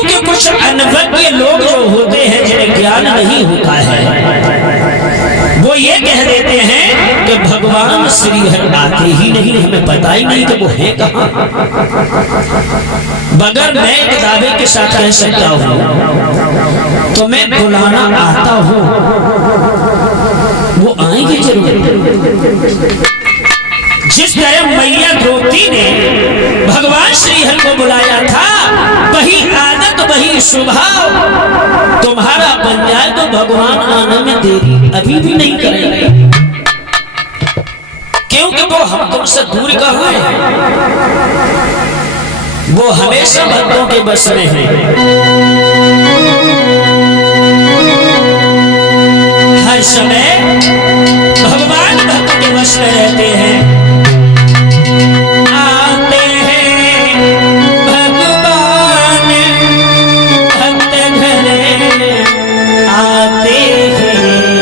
क्योंकि कुछ अनभिज्ञ लोग जो होते हैं जिन्हें ज्ञान नहीं होता है, वो ये कह देते हैं कि भगवान श्री हरि आते ही नहीं, हमें पता ही नहीं कि वो है कहाँ। मगर मैं एक दावे के साथ कह सकता हूँ, तो मैं बुलाना आता हूँ, वो आएंगे जरूर। जिस तरह मैया द्रौपदी ने भगवान श्री हरि को बुलाया था, वही आदत वही स्वभाव तुम्हारा बन जाए तो भगवान आने में देरी अभी भी नहीं करेंगे, क्योंकि वो हम तुमसे दूर कहाँ है, वो हमेशा भक्तों के बस में है। हर समय भगवान भक्त के बस में रहते हैं। आते हैं भगवान भक्त घरे, आते हैं भगवान।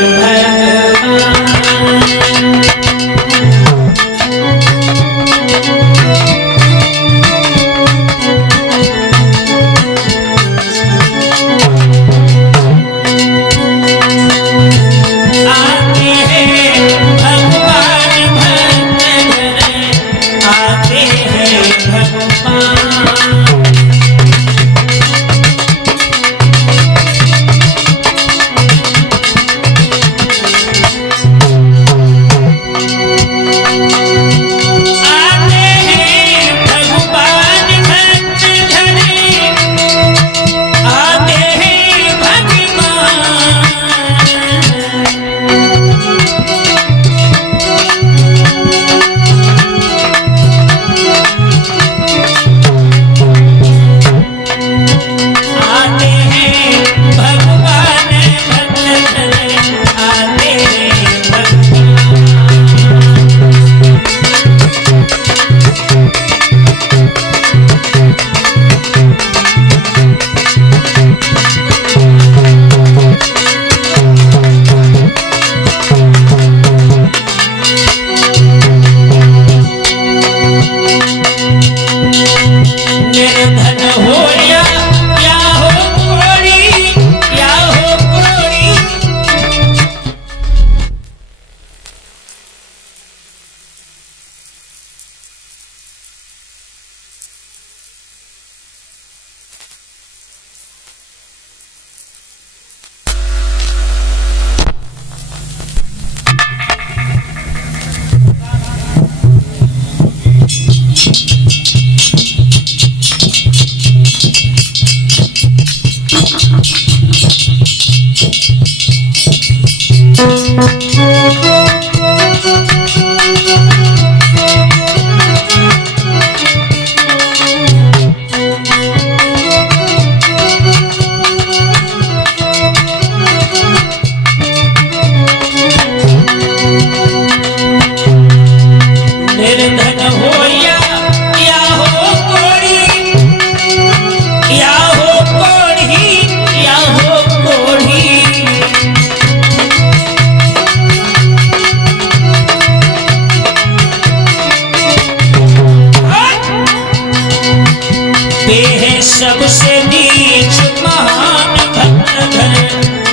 सबसे नीच महान भक्त घर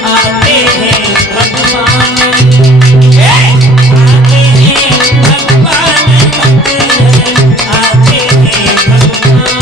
आते हैं भगवान, आते हैं भगवान भक्त घर आते हैं भगवान।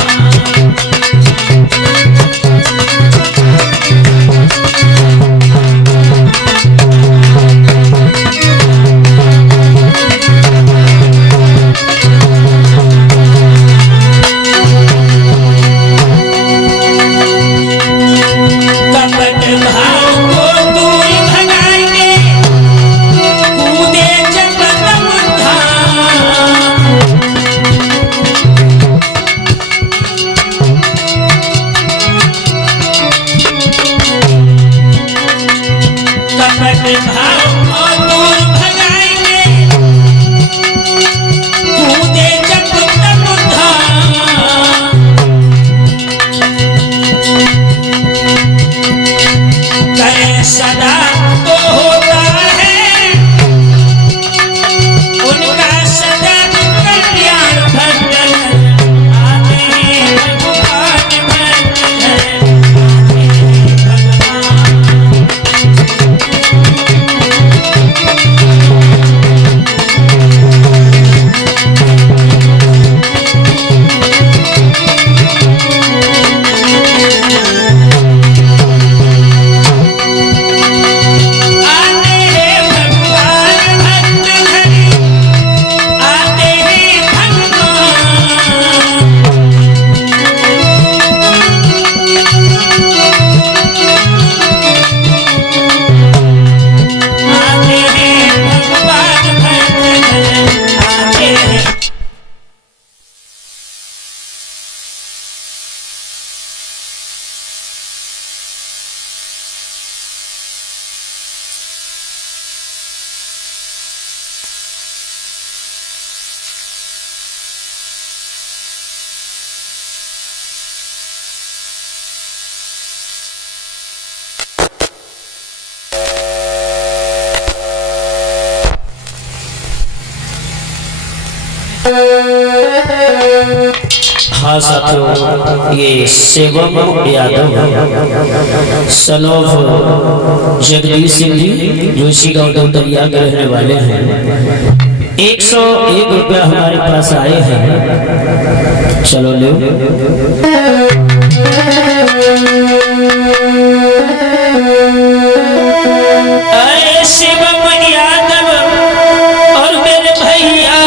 हाँ साथियों, ये सेवक यादव सलोफ जगदीश सिंह जी जो इसी गाँव दौतरिया के रहने वाले हैं। 101 रुपया हमारे पास आए हैं, चलो ले। अरे शिवम यादव और मेरे भैया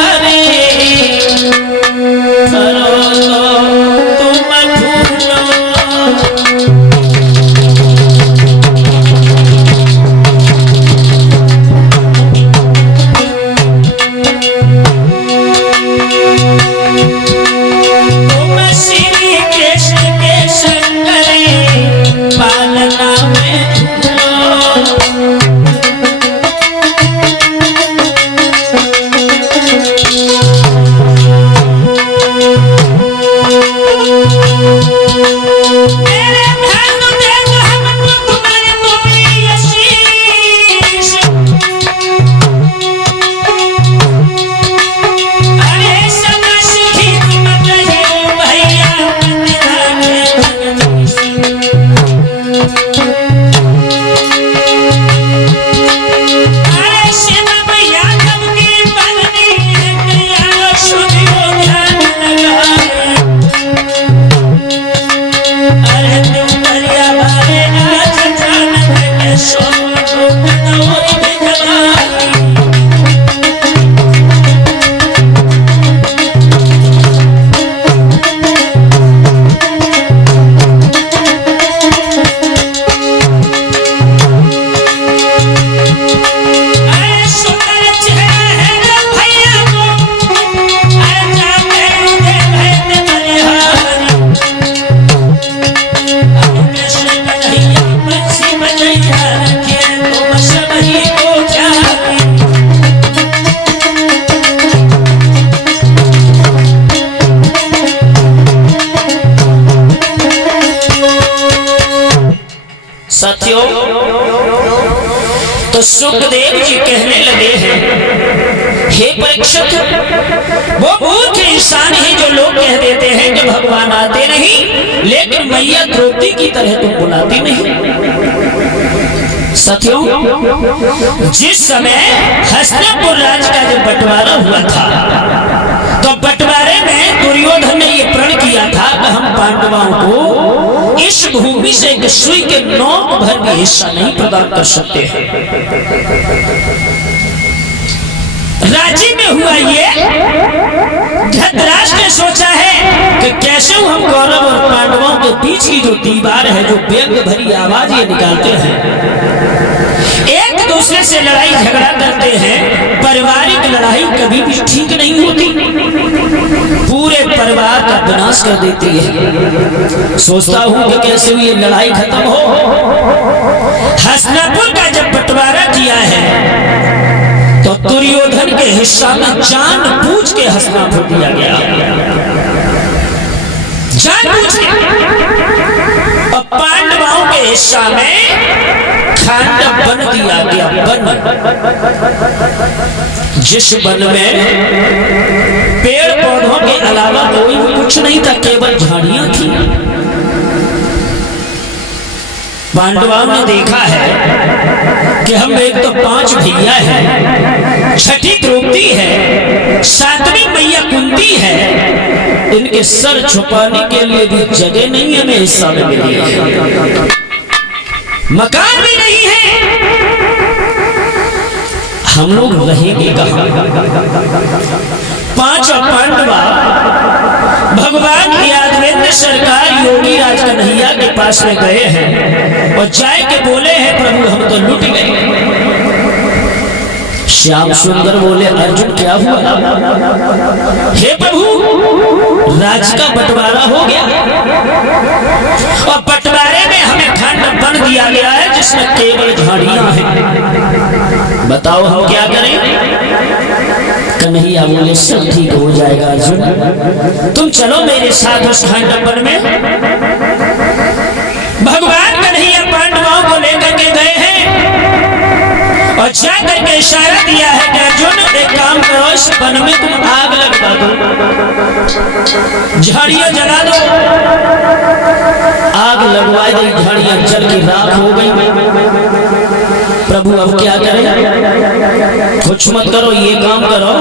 साथियों, तो सुखदेव जी कहने लगे हैं, हे परीक्षित, वो मूर्ख इंसान ही जो लोग कह देते हैं कि भगवान आते नहीं, लेकिन मैया द्रौपदी की तरह तुम बुलाती नहीं। साथियों, जिस समय हस्तिनापुर राज का जब बंटवारा हुआ था, तो बंटवारे में दुर्योधन ने यह प्रण किया था कि हम पांडवों को इस भूमि से एक सुई के नोक भर भी हिस्सा नहीं प्रदान कर सकते हैं। राज्य में हुआ ये, धृतराष्ट्र ने सोचा है कि कैसे हम कौरव और पांडवों के बीच की जो दीवार है, जो व्यंग भरी आवाज ये निकालते हैं, एक दूसरे से लड़ाई झगड़ा करते हैं। पारिवारिक लड़ाई कभी भी ठीक नहीं होती, पूरे परिवार का विनाश कर देती है। सोचता हूं कि कैसे ये लड़ाई खत्म हो। हस्तिनापुर का जब बंटवारा किया है, तो दुर्योधन के हिस्सा में जानबूझ के हस्तिनापुर दिया गया, जानबूझ के। और पांडवों के हिस्सा में खंड बन दिया गया, बन, जिस वन में पेड़ पौधों के अलावा कोई कुछ नहीं था, केवल झाड़ियां थी। पांडवों ने देखा है कि हम एक तो 5 भैया हैं, छठी द्रौपदी है, 7वीं मैया कुंती है, इनके सर छुपाने के लिए भी जगह नहीं हमें हिस्सा में मिली है, मकान भी नहीं है, हम लोग रहेंगे कहां? 5 पांडवा भगवान यादवेंद्र सरकार योगी राज कन्हैया के पास में गए हैं और जाए के बोले हैं, प्रभु हम तो लूट गए। श्याम सुंदर बोले, अर्जुन क्या हुआ? हे प्रभु, राज का बंटवारा हो गया और बंटवारे में हमें खंड बन दिया गया है जिसमें केवल झाड़ियां हैं, बताओ हम क्या करें? कन्हैया बोले, सब ठीक हो जाएगा अर्जुन, तुम चलो मेरे साथ उस खंडपन में। भगवान कन्हैया पांडवों को लेकर के गए हैं और जाकर के इशारा दिया है कि अर्जुन और एक काम करो, इस वन में तुम आग लगवा दो, झाड़ियां जला दो। आग लगवाई गई, झाड़ियां जल के राख हो गई। प्रभु अब क्या करें? कुछ मत करो, ये काम करो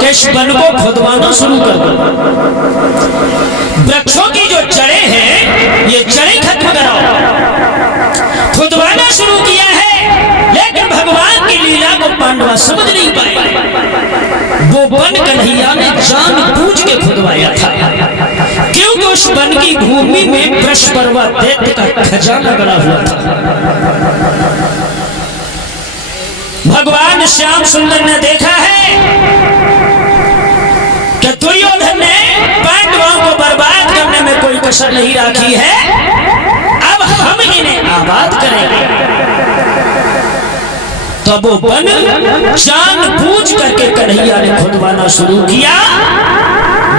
कि इस वन को खुदवाना शुरू कर दो। वृक्षों की जो जड़ें हैं, ये जड़ें खत्म कराओ। खुदवाना शुरू किया है, लेकिन भगवान की लीला को पांडवा समझ नहीं पाए। वो वन कन्हैया ने जानबूझ के खुदवाया था, क्योंकि उस वन की भूमि में वृष पर्वत दैत्य का खजाना गड़ा हुआ था। भगवान श्याम सुंदर ने देखा है कि दुर्योधन ने पांडवों को बर्बाद करने में कोई कसर नहीं रखी है, अब हम इन्हें आबाद करेंगे। तब वो वन जानबूझ करके कन्हैया ने खुदवाना शुरू किया।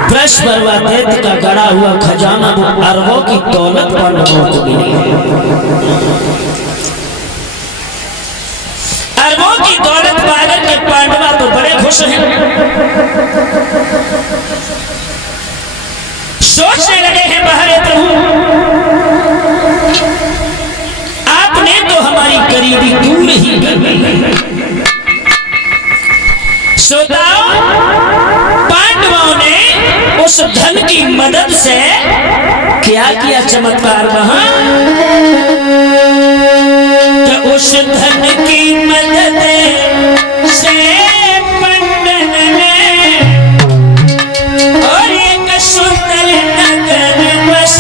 वृष पर्वत दैत्य का गड़ा हुआ खजाना, वो अरबों की दौलत पांडवों को मिली। अरबों की दौलत पाकर के पांडवा तो बड़े खुश हैं। सोचने लगे हैं, महारे प्रभु आपने तो हमारी गरीबी दूर ही कर दी। श्रोताओ, पांडवों ने उस धन की मदद से क्या किया चमत्कार वहां? उस धन की मदद से पंडन ने और एक सुंदर नगर बसाया।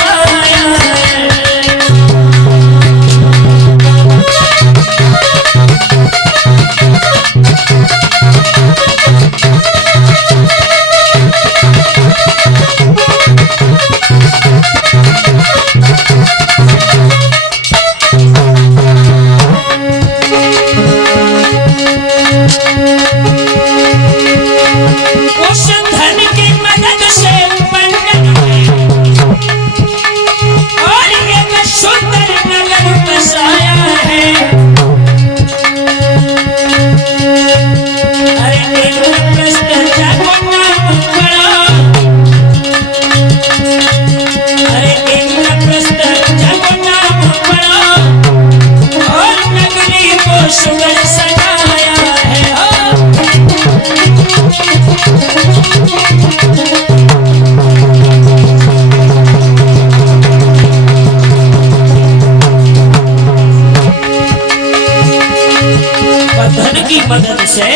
मदद से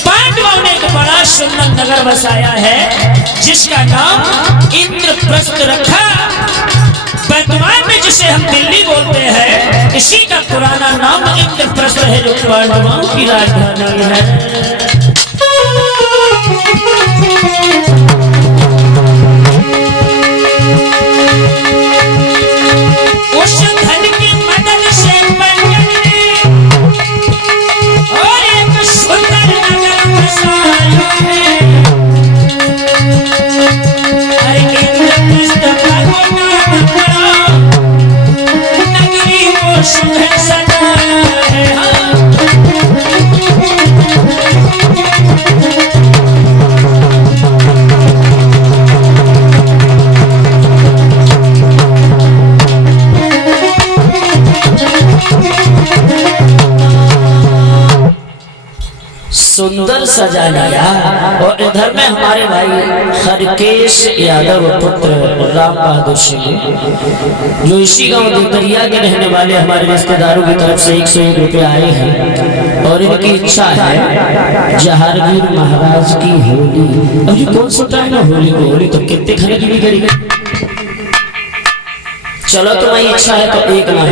पांडवों ने एक बड़ा सुंदर नगर बसाया है, जिसका नाम इंद्रप्रस्थ रखा। वर्तमान में जिसे हम दिल्ली बोलते हैं, इसी का पुराना नाम इंद्रप्रस्थ है, जो पांडवों की राजधानी है। उस धन की मदद से सुंदर सजा लिया। और इधर में हमारे भाई हरकेश यादव पुत्र राम बहादुर सिंह, जो इसी गांव देवरिया के रहने वाले हमारे रिश्तेदारों की तरफ से 101 रुपया आए हैं, और इनकी इच्छा है जहांगीर महाराज की होली। अभी कौन सा टाइम है होली को? होली तो कितने खाने की भी करेंगे। चलो तुम्हारी इच्छा है तो एक ना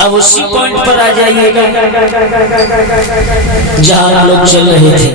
अब उसी पॉइंट पर आ जाइएगा जहां हम लोग चल रहे थे।